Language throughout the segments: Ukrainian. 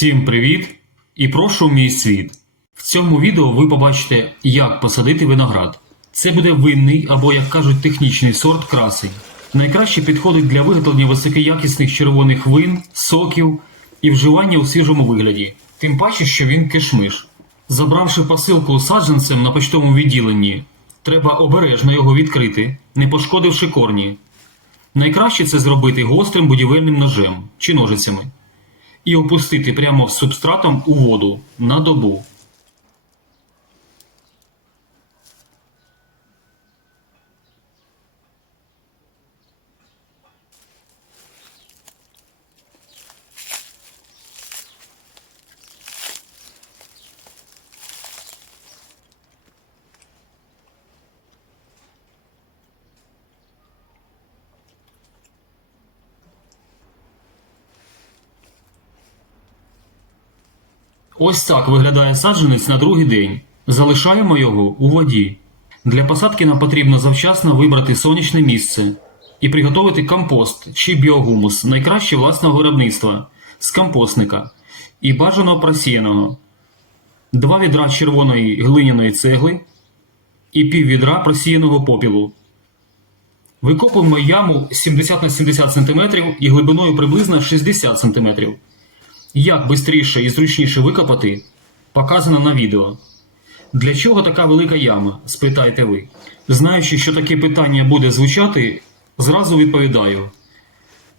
Всім привіт і прошу в мій світ. В цьому відео ви побачите, як посадити виноград. Це буде винний або, як кажуть, технічний сорт красень. Найкраще підходить для виготовлення високоякісних червоних вин, соків і вживання у свіжому вигляді. Тим паче, що він кишмиш. Забравши посилку саджанцем на почтовому відділенні, треба обережно його відкрити, не пошкодивши корні. Найкраще це зробити гострим будівельним ножем чи ножицями і опустити прямо з субстратом у воду на добу. Ось так виглядає саджанець на другий день. Залишаємо його у воді. Для посадки нам потрібно завчасно вибрати сонячне місце і приготувати компост чи біогумус найкраще власного виробництва з компостника і бажано просіяного, два відра червоної глиняної цегли і пів відра просіяного попілу. Викопуємо яму 70 на 70 см і глибиною приблизно 60 см. Як швидше і зручніше викопати, показано на відео. Для чого така велика яма? спитаєте ви. Знаючи, що таке питання буде звучати, зразу відповідаю.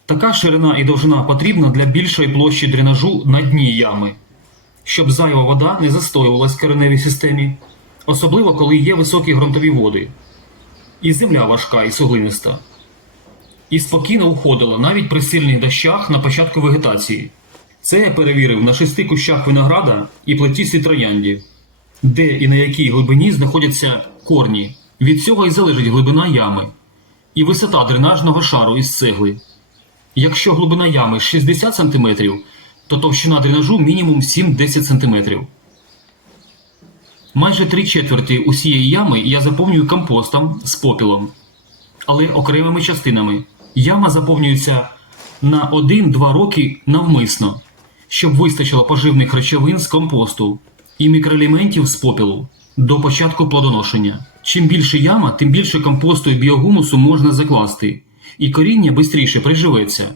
Така ширина і довжина потрібна для більшої площі дренажу на дні ями, щоб зайва вода не застоювалась в кореневій системі, особливо коли є високі ґрунтові води, і земля важка і суглиниста. І спокійно уходила навіть при сильних дощах на початку вегетації. Це я перевірив на шести кущах винограда і плетістій троянді, де і на якій глибині знаходяться корні. Від цього і залежить глибина ями і висота дренажного шару із цегли. Якщо глибина ями 60 см, то товщина дренажу мінімум 7-10 см. Майже три четверті усієї ями я заповнюю компостом з попілом, але окремими частинами. Яма заповнюється на 1-2 роки навмисно, щоб вистачило поживних речовин з компосту і мікроелементів з попілу до початку плодоношення. Чим більше яма, тим більше компосту і біогумусу можна закласти, і коріння швидше приживеться,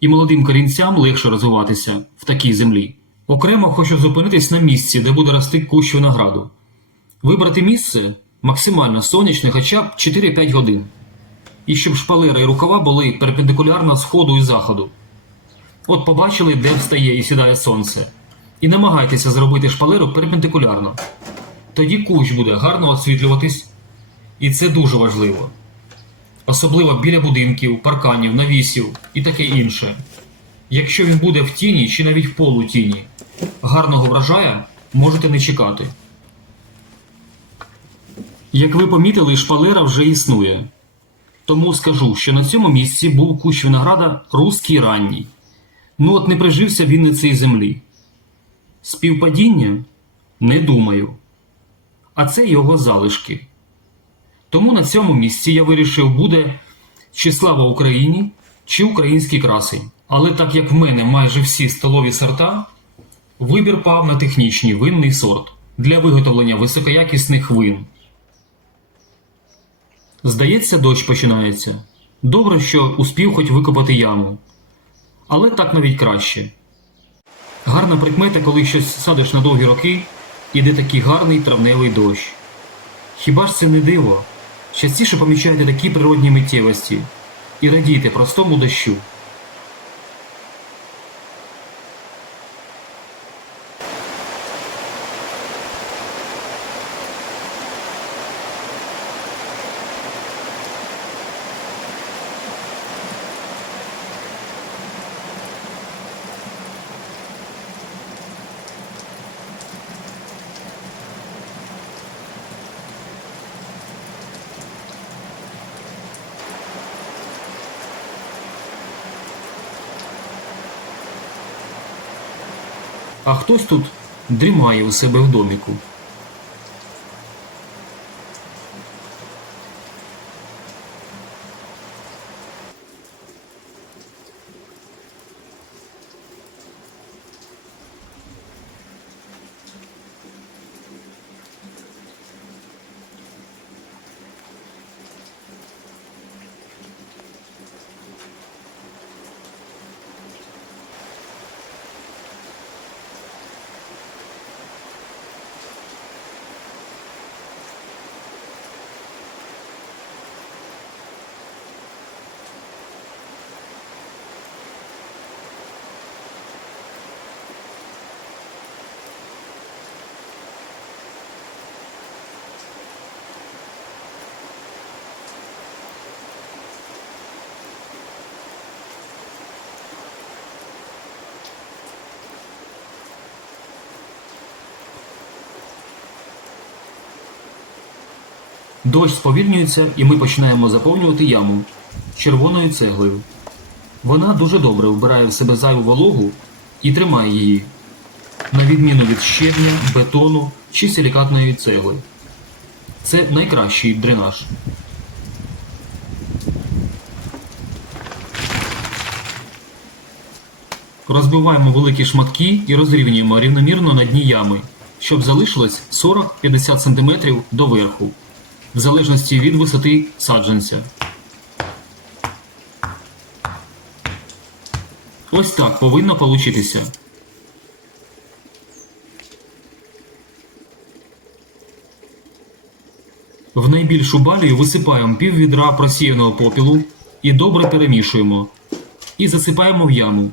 і молодим корінцям легше розвиватися в такій землі. Окремо хочу зупинитись на місці, де буде рости кущ винограду. Вибрати місце максимально сонячне хоча б 4-5 годин і щоб шпалера і рукава були перпендикулярно сходу і заходу. От побачили, де встає і сідає сонце. І намагайтеся зробити шпалеру перпендикулярно. Тоді кущ буде гарно освітлюватись, і це дуже важливо. Особливо біля будинків, парканів, навісів і таке інше. Якщо він буде в тіні чи навіть в полутіні, гарного врожая можете не чекати. Як ви помітили, шпалера вже існує. Тому скажу, що на цьому місці був кущ винограда руський ранній. Ну от не прижився він на цій землі. Співпадіння? Не думаю. А це його залишки. Тому на цьому місці я вирішив буде чи слава Україні, чи український красень. Але так як в мене майже всі столові сорта, вибір пав на технічний винний сорт для виготовлення високоякісних вин. Здається, дощ починається. Добре, що успів хоч викопати яму. Але так навіть краще. Гарна прикмета, коли щось садиш на довгі роки, іде такий гарний травневий дощ. Хіба ж це не диво? Частіше помічайте такі природні миттєвості і радійте простому дощу. А хтось тут дрімає у себе в доміку. Дощ сповільнюється і ми починаємо заповнювати яму червоною цеглою. Вона дуже добре вбирає в себе зайву вологу і тримає її, на відміну від щебня, бетону чи силікатної цегли. Це найкращий дренаж. Розбиваємо великі шматки і розрівнюємо рівномірно на дні ями, щоб залишилось 40-50 см доверху, в залежності від висоти саджанця. Ось так повинно получитися. В найбільшу балію висипаємо пів відра просіяного попілу і добре перемішуємо. І засипаємо в яму.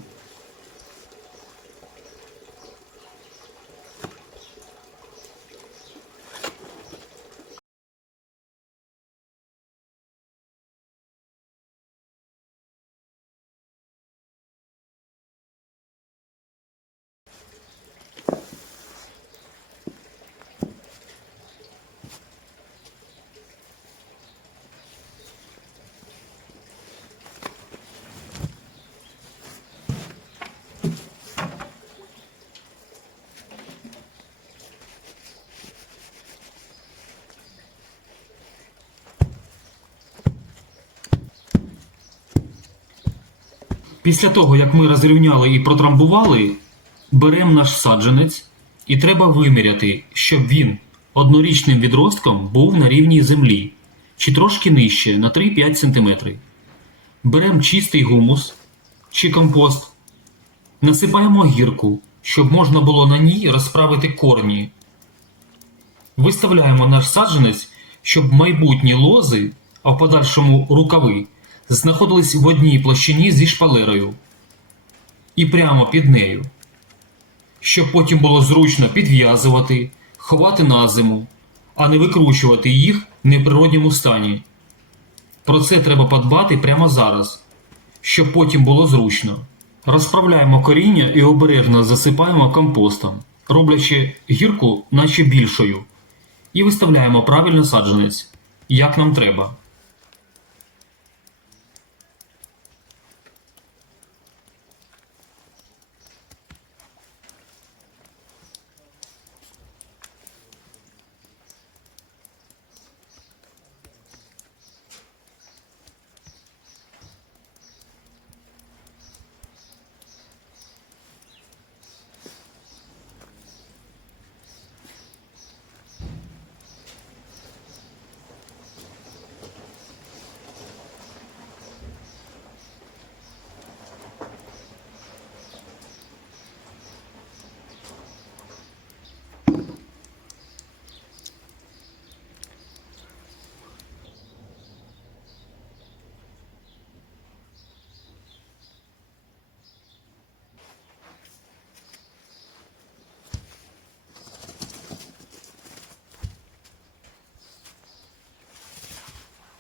Після того, як ми розрівняли і протрамбували, беремо наш саджанець і треба виміряти, щоб він однорічним відростком був на рівні землі чи трошки нижче на 3-5 см. Беремо чистий гумус чи компост, насипаємо гірку, щоб можна було на ній розправити корні. Виставляємо наш саджанець, щоб майбутні лози, а в подальшому рукави, знаходились в одній площині зі шпалерою і прямо під нею, щоб потім було зручно підв'язувати, ховати на зиму, а не викручувати їх в неприродньому стані. Про це треба подбати прямо зараз, щоб потім було зручно. Розправляємо коріння і обережно засипаємо компостом, роблячи гірку наче більшою, і виставляємо правильно саджанець, як нам треба.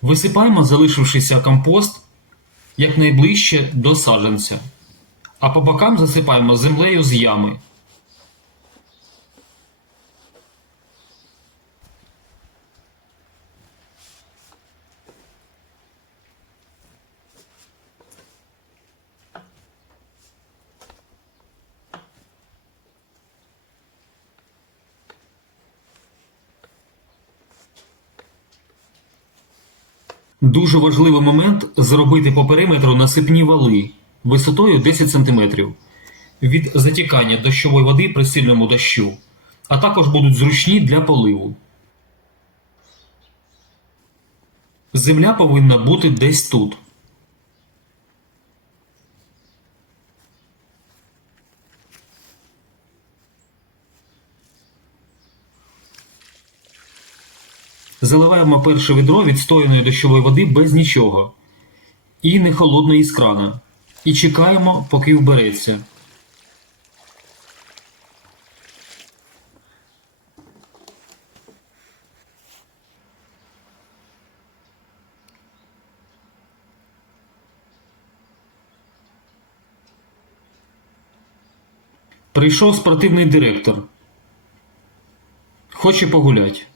Висипаємо залишившийся компост якнайближче до саджанця, а по бокам засипаємо землею з ями. Дуже важливий момент зробити по периметру насипні вали висотою 10 см від затікання дощової води при сильному дощу, а також будуть зручні для поливу. Земля повинна бути десь тут. Заливаємо перше відро відстояної дощової води без нічого і не холодної з крана. І чекаємо, поки вбереться. Прийшов спортивний директор. Хоче погулять.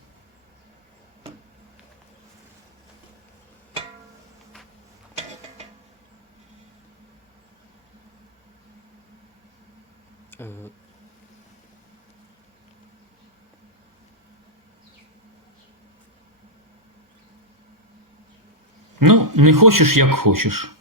Ну, не хочеш, як хочеш.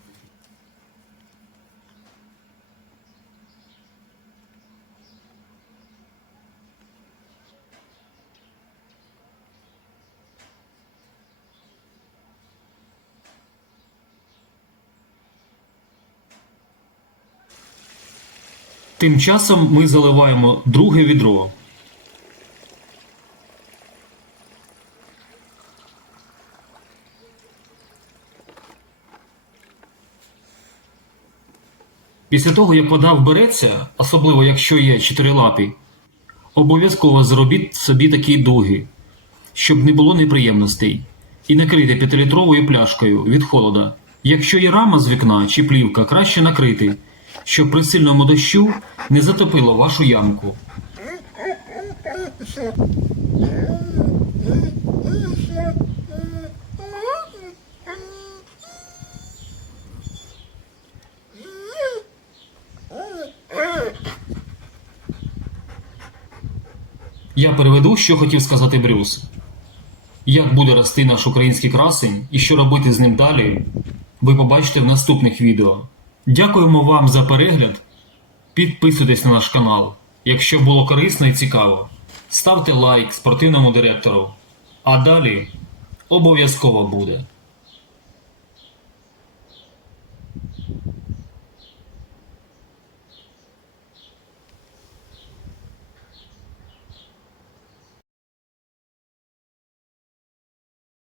Тим часом ми заливаємо друге відро. Після того, як вода вбереться, особливо якщо є чотирилапі, обов'язково зробіть собі такі дуги, щоб не було неприємностей, і накрийте п'ятилітровою пляшкою від холода. Якщо є рама з вікна чи плівка, краще накрити, щоб при сильному дощу не затопило вашу ямку. Я переведу, що хотів сказати Брюс. Як буде рости наш український красень і що робити з ним далі, ви побачите в наступних відео. Дякуємо вам за перегляд. Підписуйтесь на наш канал, якщо було корисно і цікаво. Ставте лайк спортивному директору. А далі обов'язково буде.